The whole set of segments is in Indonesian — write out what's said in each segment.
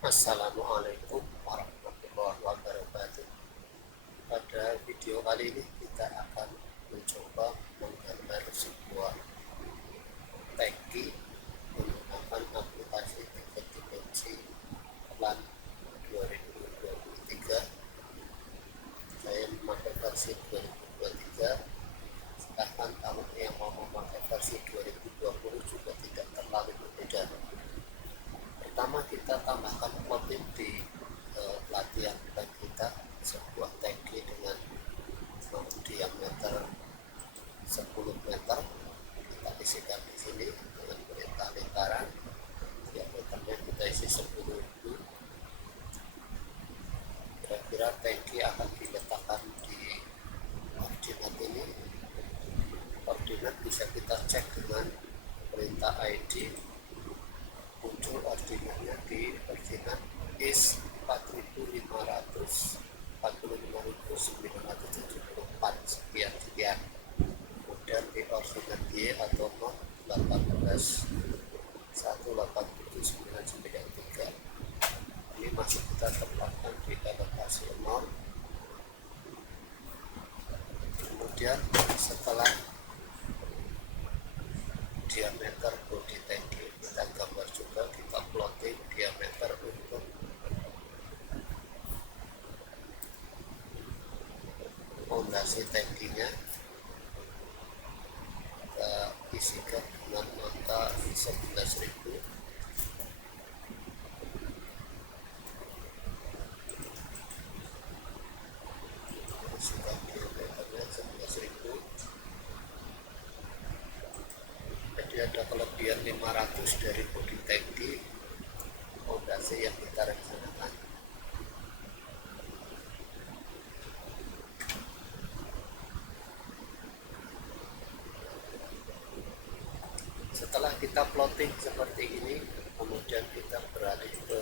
Assalamualaikum warahmatullahi wabarakatuh. Pada video kali ini kita akan mencoba menggambar sebuah tangki menggunakan aplikasi 3 dimensi Plan 2023. Saya memakai versi 2023. Sedangkan kalau yang mau memakai versi 2020 juga tidak terlalu berbeda. Pertama kita tambahkan plotting di latihan plan kita, sebuah tangki dengan diameter 10 meter kita isikan di sini dengan perintah lingkaran. Diameternya kita isi 10.000. Kira-kira tangki akan diletakkan di koordinat ini. Koordinat bisa kita cek dengan perintah ID. Muncul koordinatnya di koordinat is 45.974 sekian. Kemudian di koordinat Y atau 18.187.993. Ini masih kita tempatkan di elevasi 0. Kemudian setelah diameter bodi tangki kita gambar juga, kita plotting diameter untuk fondasi tangkinya. Kita isikan dengan angka 11.000. Isikan diameternya 11.000. Jadi ada kelebihan 500 dari bodi tangki fondasi yang kita rencanakan. Setelah kita plotting seperti ini, kemudian kita beralih ke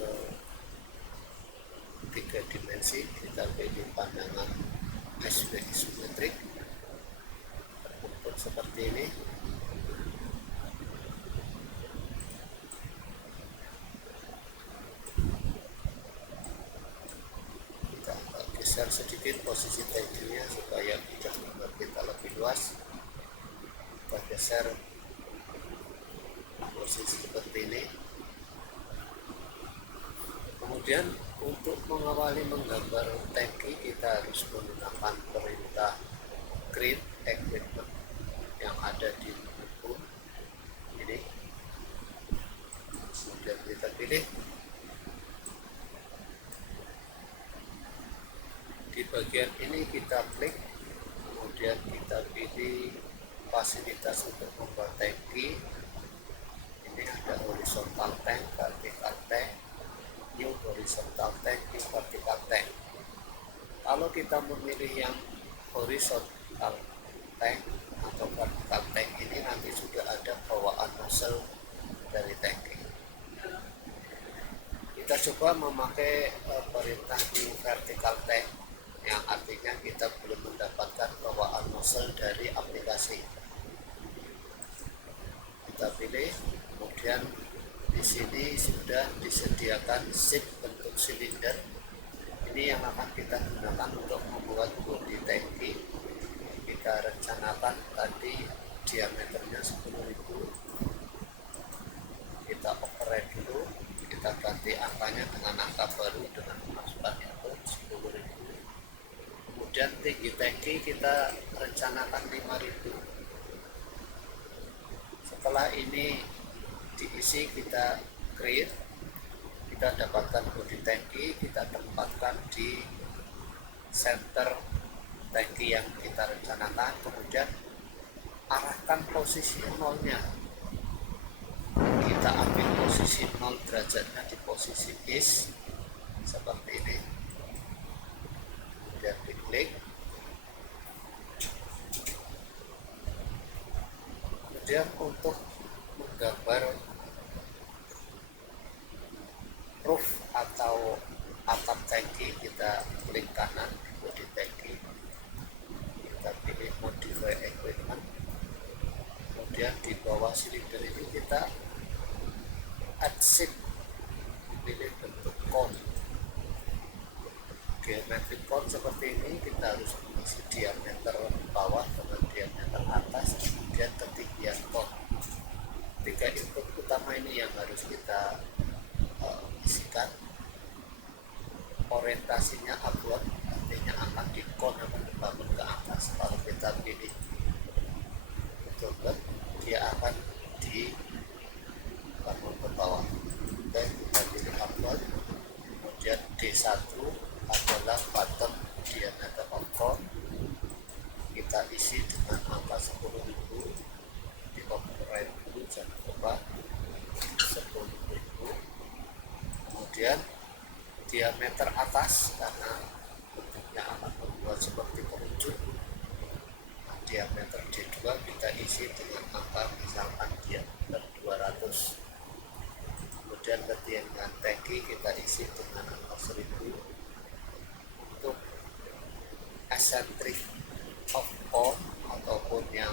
3 dimensi. Kita pilih pandangan SW isometrik, terbentuk seperti ini. Kita geser sedikit posisi tangkinya supaya bisa membuat kita lebih luas. Kita geser posisi seperti ini. Kemudian untuk mengawali menggambar tangki kita harus menggunakan perintah create equipment yang ada di buku ini. Kemudian kita pilih di bagian ini, kita klik, kemudian kita pilih fasilitas untuk membuat tangki. Ini ada horizontal tank, vertical tank, new horizontal tank, new vertical tank. Kalau kita memilih yang horizontal tank atau vertical tank ini, nanti sudah ada bawaan nozzle dari tangki. Kita coba memakai perintah new vertical tank, yang artinya kita belum mendapatkan bawaan nozzle dari aplikasi. Kita pilih, kemudian di sini sudah disediakan sheet bentuk silinder. Ini yang akan kita gunakan untuk membuat bodi tangki. Kita rencanakan tadi diameternya 10.000. Kita override dulu, kita ganti angkanya dengan angka baru dengan memasukkan input 10.000. Kemudian tinggi tangki kita rencanakan 5.000. Setelah ini diisi, kita create, kita dapatkan bodi tangki, kita tempatkan di center tangki yang kita rencanakan. Kemudian arahkan posisi nolnya, kita ambil posisi 0 derajatnya di posisi is seperti ini. Kemudian diklik. Kemudian untuk menggambar roof atau atap tangki, kita klik kanan bodi tangki, kita pilih modify equipment. Kemudian di bawah silinder ini kita add sheet, pilih bentuk cone. Geometric cone seperti ini kita harus mengisi diameter bawah dengan diameter atas, kemudian ketinggian cone. Tiga input utama ini yang harus kita isikan. Orientasinya upward, artinya akan di cone akan dibangun ke atas. Kalau kita pilih downward, dia akan dibangun ke bawah. Oke, kita pilih upward. Kemudian D1 adalah bottom diameter of cone. Kita isi dengan angka 10.000. Di override dulu, jangan lupa 10.000. Kemudian diameter atas, karena bentuknya akan membuat seperti kerucut, diameter D2 kita isi dengan angka misalkan diameter 200. Kemudian ketinggian tangki kita isi dengan angka 1000. Untuk eccentric of cone ataupun yang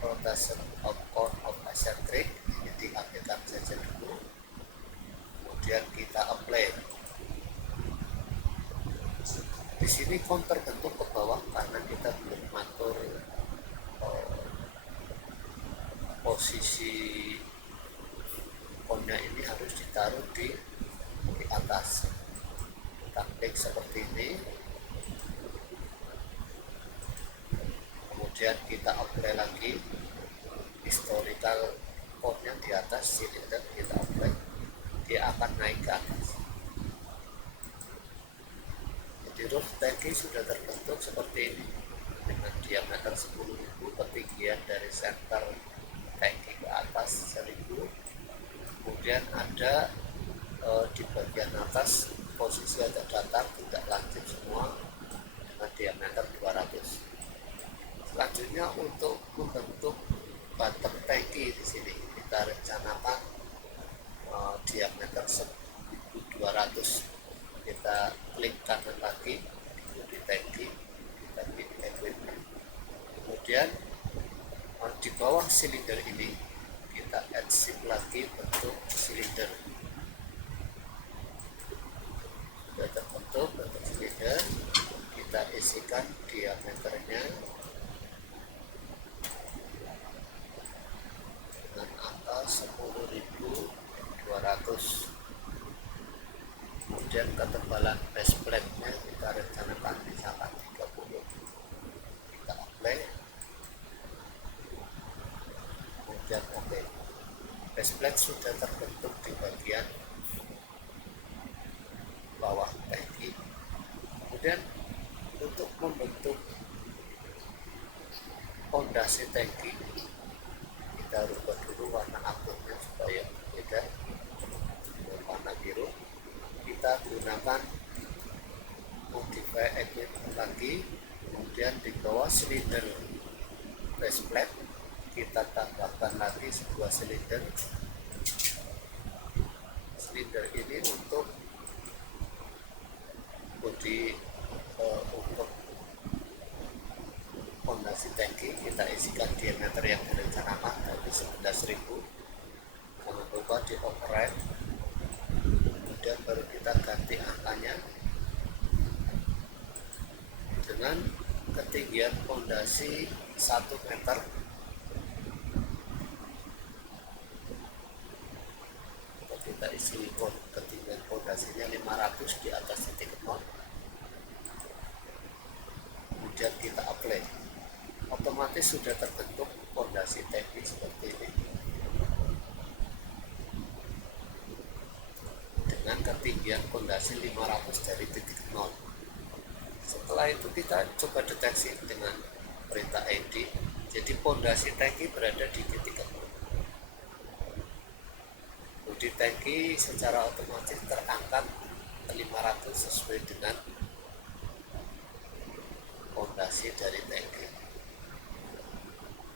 rotation of cone of eccentric ini diaktifkan saja dulu. Kemudian kita apply. Di sini cone terbentuk ke bawah karena kita belum mengatur posisi cone-nya ini harus ditaruh di atas. Kita klik seperti ini. Kemudian kita apply lagi. Historical cone-nya di atas silinder kita apply. Dia akan naik ke atas. Jadi roof tangki sudah terbentuk seperti ini dengan diameter 10.000, ketinggian dari center tangki ke atas 1.000. Kemudian ada di bagian atas posisi agak datar, tidak lancip semua dengan diameter 200. Selanjutnya untuk membentuk bottom tangki di sini kita rencanakan diameter 1.200. Kita klik kanan lagi di tangki, kita klik equipment. Kemudian di bawah silinder ini kita add shift lagi bentuk silinder. Sudah terbentuk bentuk silinder, kita isikan diameternya dengan angka 10.200. Kemudian ketebalan base plate-nya kita rencanakan misalkan 30. Kita apply. Kemudian oke. Base plate sudah terbentuk di bagian bawah tangki. Kemudian untuk membentuk fondasi tangki kita rubah dulu warna akunnya supaya beda. Warna biru. Kita gunakan modify equipment lagi. Kemudian di bawah silinder base plate kita tambahkan lagi sebuah silinder. Silinder ini untuk bodi untuk fondasi tangki kita isikan diameter yang direncanakan dari 11.000. Jangan lupa di override. Kemudian baru kita ganti angkanya dengan ketinggian fondasi 1 meter. Kita isi ketinggian fondasinya 500 di atas titik nol. Kemudian kita apply. Otomatis sudah terbentuk fondasi tangki seperti ini dengan ketinggian fondasi 500 dari titik nol. Setelah itu kita coba deteksi dengan perintah ID. Jadi fondasi tangki berada di titik nol. Bodi tangki secara otomatis terangkat ke 500 sesuai dengan fondasi dari tangki.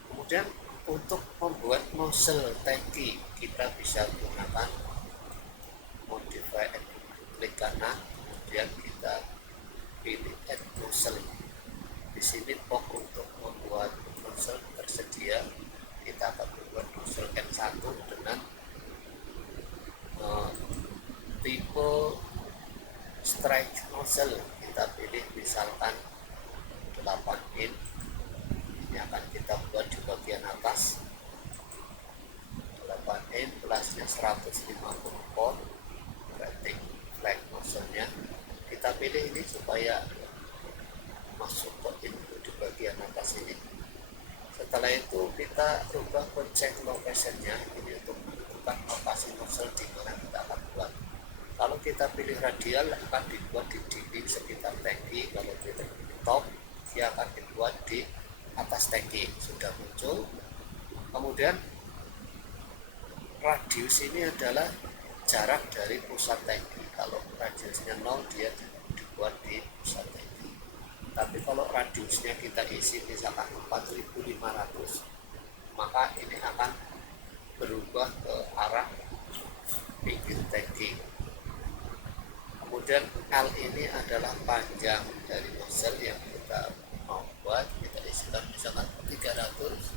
Kemudian untuk membuat nozzle tangki kita bisa gunakan modify klik kanan, kemudian kita pilih add nozzle. Di sini box untuk membuat nozzle tersedia. Kita akan membuat nozzle N1 dengan tipe strike nozzle kita pilih misalkan 8 in. Ini akan kita buat di bagian atas 8 in plusnya 150 volt rating flag nozzle-nya. Kita pilih ini supaya masuk ke input di bagian atas ini. Setelah itu kita rubah check location-nya ini untuk menentukan lokasi nozzle di mana kita akan buat. Kalau kita pilih radial akan dibuat di dinding sekitar tangki. Kalau kita pilih top dia akan dibuat di atas tangki. Sudah muncul. Kemudian radius ini adalah jarak dari pusat tangki. Kalau radiusnya 0 dia dibuat di pusat tangki. Tapi kalau radiusnya kita isi misalkan 4500, maka ini akan berubah ke arah pinggir tangki. Kemudian L ini adalah panjang dari nozzle yang kita mau buat. Kita isikan misalkan 300.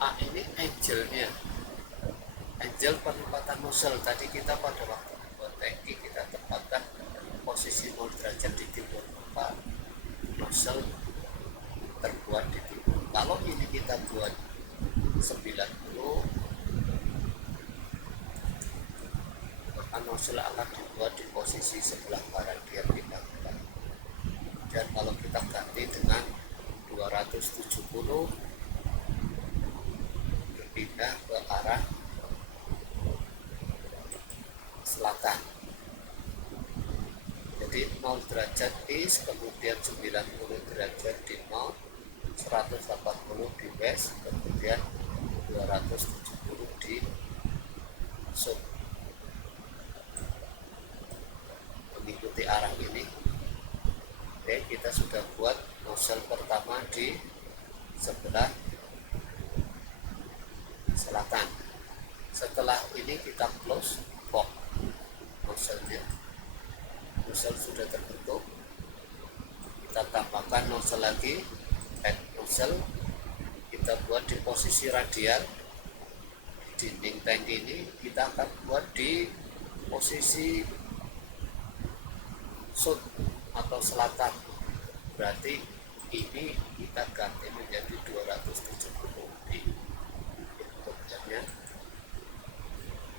A ini angle-nya, angle penempatan nozzle. Tadi kita pada waktu membuat tangki kita tempatkan posisi 0 derajat di timur, maka nozzle terbuat di timur. Kalau ini kita buat 90, maka nozzle akan dibuat di posisi sebelah barat dia pindah-pindah. Dan kalau kita ganti dengan 270, berpindah ke arah selatan. Jadi 0 derajat east, kemudian 90 derajat di north, 180 di west, kemudian 270 di south. Mengikuti arah ini. Oke, kita sudah buat nozzle pertama di sebelah selatan. Setelah ini kita close box nozzle-nya. Nozzle sudah terbentuk. Kita tambahkan nozzle lagi, head nozzle. Kita buat di posisi radial di dinding tank ini. Kita akan buat di posisi south atau selatan. Berarti ini kita ganti menjadi 270 di inputnya.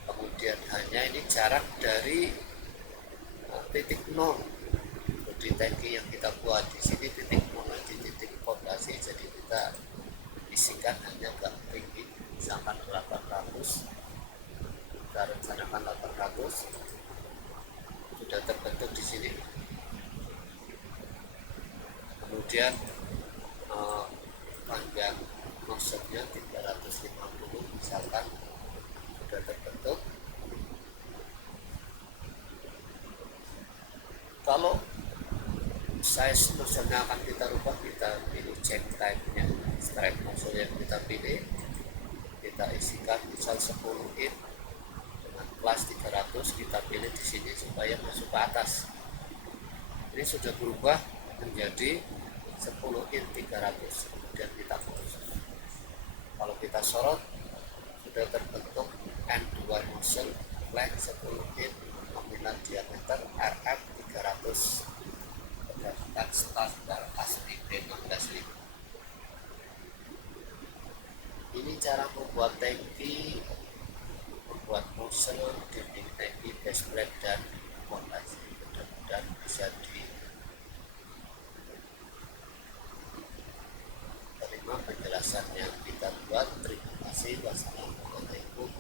Kemudian hanya ini jarak dari titik 0 di tangki yang kita buat. Di sini titik 0 di titik fondasi, jadi kita isikan hanya ke tinggi misalkan 800. Kita rencanakan 800. Sudah terbentuk di sini. Kemudian panjang nozzle-nya 350 misalkan sudah terbentuk. Kalau size nozzle-nya akan kita rubah, kita pilih check type-nya, strike nozzle yang kita pilih, kita isikan misal 10 in dengan plus 300, kita pilih di sini supaya masuk ke atas. Ini sudah berubah menjadi 10 in 300, kemudian kita close. Kalau kita sorot, sudah terbentuk N2 nozzle flag 10 in nominal diameter RF 300 berdasarkan standar ASME B165. Ini cara membuat tangki, membuat nozzle, dinding tangki, base plate dan fondasi. Mudah-mudahan bisa diterima penjelasan yang kita buat. Terima kasih. Wassalamualaikum